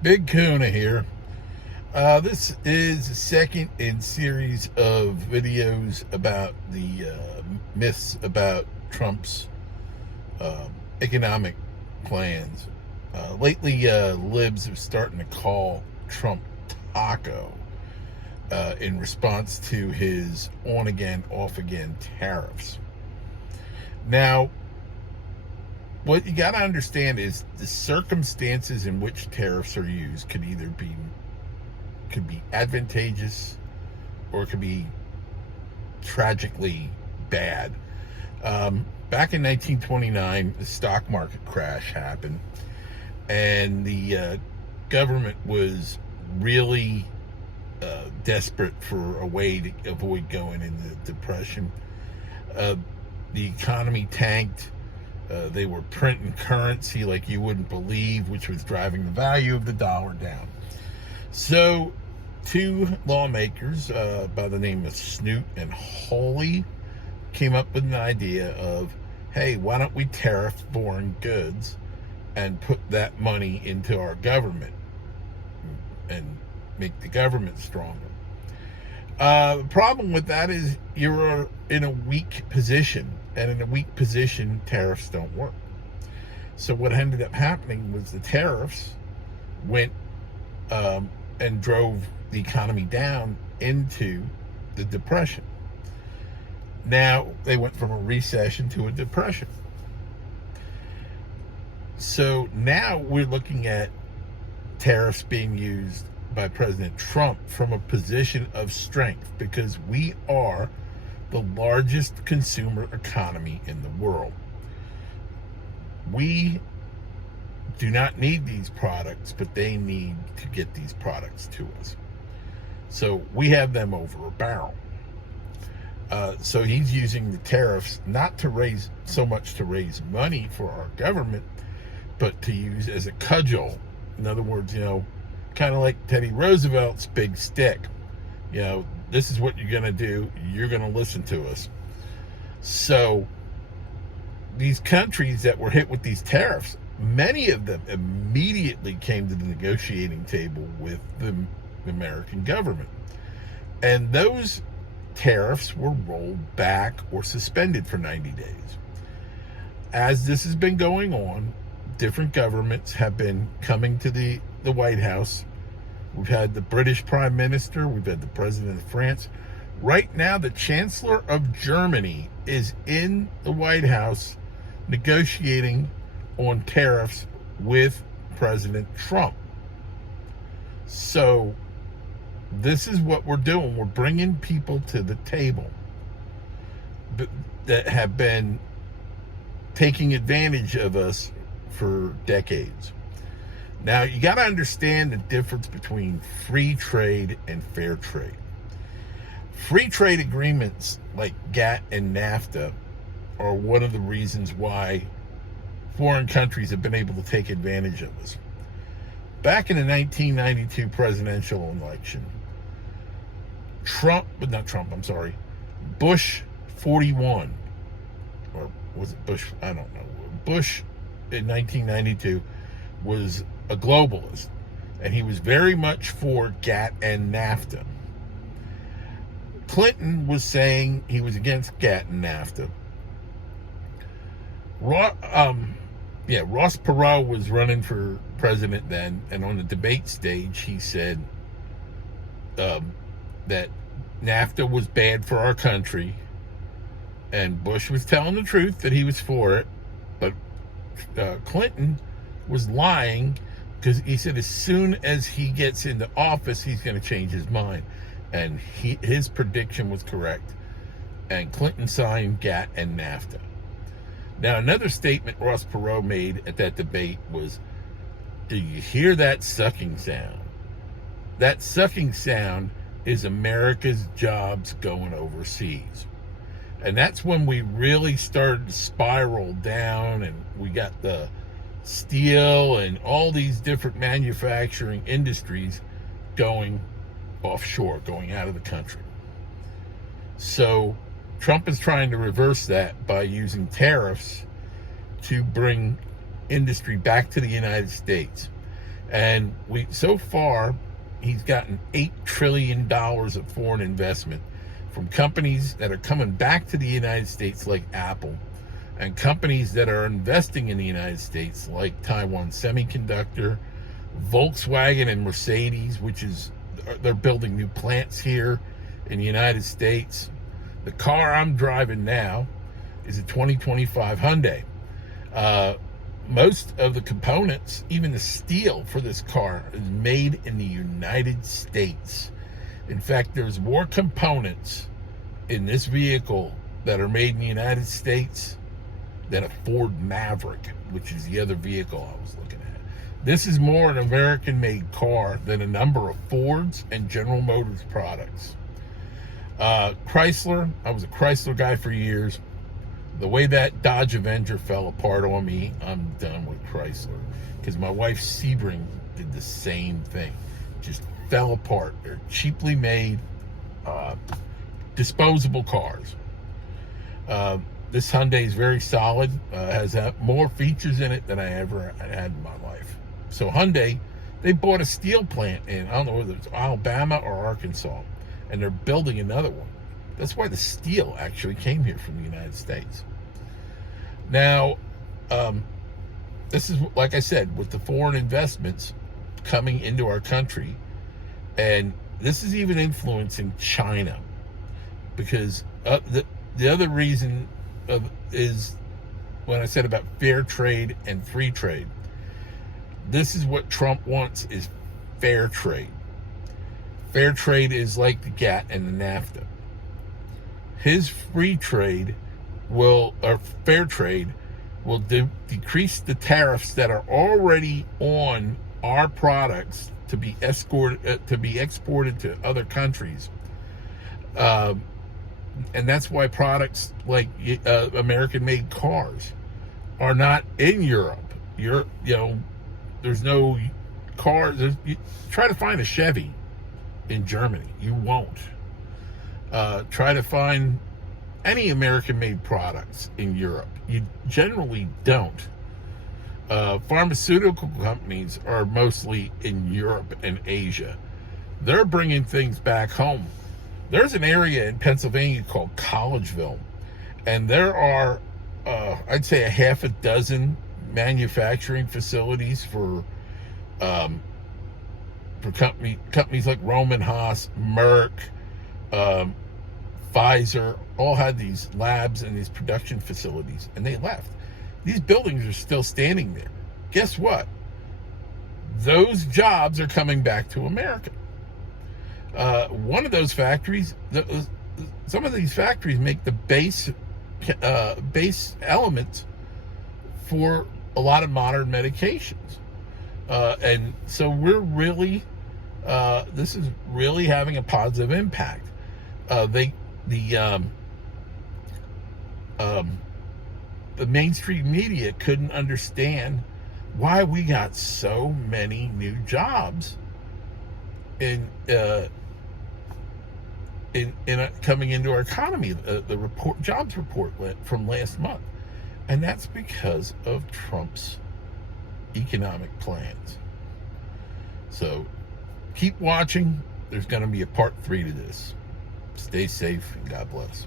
Big Kuna here. This is the second in series of videos about the myths about Trump's economic plans. Lately, libs are starting to call Trump Taco in response to his on-again, off-again tariffs. Now, what you got to understand is the circumstances in which tariffs are used could be advantageous or it could be tragically bad. Back in 1929, the stock market crash happened, and the government was really desperate for a way to avoid going into depression. The economy tanked. They were printing currency like you wouldn't believe, which was driving the value of the dollar down. So, two lawmakers by the name of Snoot and Hawley came up with an idea of, hey, why don't we tariff foreign goods and put that money into our government and make the government stronger. The problem with that is you're in a weak position, and in a weak position, tariffs don't work. So what ended up happening was the tariffs went and drove the economy down into the depression. Now they went from a recession to a depression. So now we're looking at tariffs being used by President Trump from a position of strength, because we are the largest consumer economy in the world. We do not need these products, but they need to get these products to us. So we have them over a barrel. So he's using the tariffs not to raise money for our government, but to use as a cudgel. In other words, kind of like Teddy Roosevelt's big stick. This is what you're going to do. You're going to listen to us. So these countries that were hit with these tariffs, many of them immediately came to the negotiating table with the American government. And those tariffs were rolled back or suspended for 90 days. As this has been going on, different governments have been coming to the White House. We've had the British Prime Minister. We've had the President of France. Right now, the Chancellor of Germany is in the White House negotiating on tariffs with President Trump. So this is what we're doing. We're bringing people to the table that have been taking advantage of us for decades. Now, you got to understand the difference between free trade and fair trade. Free trade agreements like GATT and NAFTA are one of the reasons why foreign countries have been able to take advantage of us. Back in the 1992 presidential election, Bush 41, or was it Bush? I don't know. Bush in 1992 was a globalist, and he was very much for GATT and NAFTA. Clinton was saying he was against GATT and NAFTA. Ross Perot was running for president then, and on the debate stage, he said that NAFTA was bad for our country, and Bush was telling the truth that he was for it, but Clinton was lying, because he said as soon as he gets into office, he's going to change his mind. And his prediction was correct. And Clinton signed GATT and NAFTA. Now, another statement Ross Perot made at that debate was, do you hear that sucking sound? That sucking sound is America's jobs going overseas. And that's when we really started to spiral down, and we got the steel and all these different manufacturing industries going offshore, going out of the country. So Trump is trying to reverse that by using tariffs to bring industry back to the United States. And so far, he's gotten $8 trillion of foreign investment from companies that are coming back to the United States like Apple, and companies that are investing in the United States like Taiwan Semiconductor, Volkswagen and Mercedes, they're building new plants here in the United States. The car I'm driving now is a 2025 Hyundai. Most of the components, even the steel for this car, is made in the United States. In fact, there's more components in this vehicle that are made in the United States than a Ford Maverick, which is the other vehicle I was looking at. This is more an American-made car than a number of Fords and General Motors products. Chrysler, I was a Chrysler guy for years. The way that Dodge Avenger fell apart on me, I'm done with Chrysler. Because my wife Sebring did the same thing. Just fell apart. They're cheaply made, disposable cars. This Hyundai is very solid. Has more features in it than I ever had in my life. So Hyundai, they bought a steel plant in, I don't know whether it's Alabama or Arkansas, and they're building another one. That's why the steel actually came here from the United States. Now, this is, like I said, with the foreign investments coming into our country, and this is even influencing China, because the other reason is when I said about fair trade and free trade. This is what Trump wants, is fair trade. Fair trade is like the GATT and the NAFTA. His free trade fair trade will decrease the tariffs that are already on our products to be exported to other countries. And that's why products like American-made cars are not in Europe. There's no cars. Try to find a Chevy in Germany. You won't. Try to find any American-made products in Europe. You generally don't. Pharmaceutical companies are mostly in Europe and Asia. They're bringing things back home. There's an area in Pennsylvania called Collegeville, and there are, I'd say, a half a dozen manufacturing facilities for companies like Roman Haas, Merck, Pfizer, all had these labs and these production facilities, and they left. These buildings are still standing there. Guess what? Those jobs are coming back to America. One of those factories, some of these factories make the base elements for a lot of modern medications. And so we're really, this is really having a positive impact. The mainstream media couldn't understand why we got so many new jobs in coming into our economy. The jobs report from last month, and that's because of Trump's economic plans. So keep watching. There's going to be a part 3 to this. Stay safe and God bless.